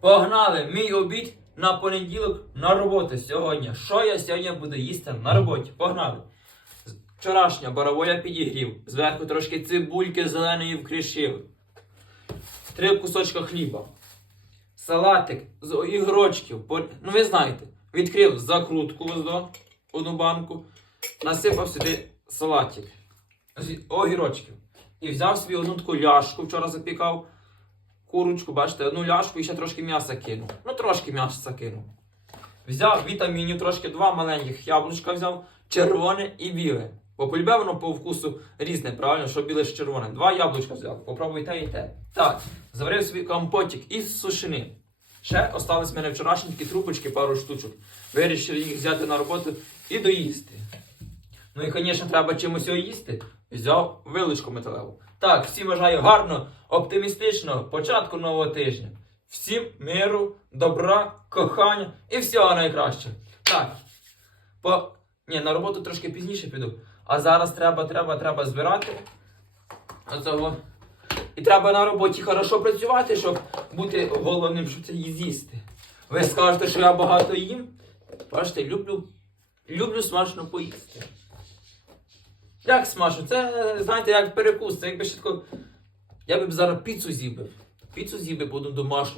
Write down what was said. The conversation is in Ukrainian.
Погнали! Мій обід на понеділок на роботу сьогодні. Що я сьогодні буду їсти на роботі? Погнали! Вчорашня боровоя підігрів. Зверху трошки цибульки зеленої вкришив. Три кусочка хліба. Салатик з ігрочків. Ну ви знаєте, відкрив закрутку ось до одну банку, насипав сюди салатик з огірочків. І взяв собі одну таку ляшку, вчора запікав курочку, бачите, одну ляшку і ще трошки м'яса кинув. Ну, трошки м'яса кинув. Взяв вітамінів, трошки два маленьких яблучка взяв, червоне і біле. Бо полюбе воно по вкусу різне, правильно, що біле з червоне. Два яблучка взяв, попробуй те і те. Так, заварив собі компотик із сушини. Ще остались в мене вчорашні такі трубочки, пару штучок. Вирішив їх взяти на роботу і доїсти. Ну і, звісно, треба чимось його їсти. Взяв виличку металеву. Так, всім бажаю гарно, оптимістичного початку нового тижня. Всім миру, добра, кохання і всього найкращого. Так. По... Ні, на роботу трошки пізніше піду. А зараз треба, треба, треба збирати. Оцього. І треба на роботі хорошо працювати, щоб бути головним, щоб це з'їсти. Ви скажете, що я багато їм. Бачите, люблю, люблю смачно поїсти. Як смажу? Це, знаєте, як перекус. Це якби ще тако. Я б зараз піцу з'їбив. Піцу з'їбив, буду домашню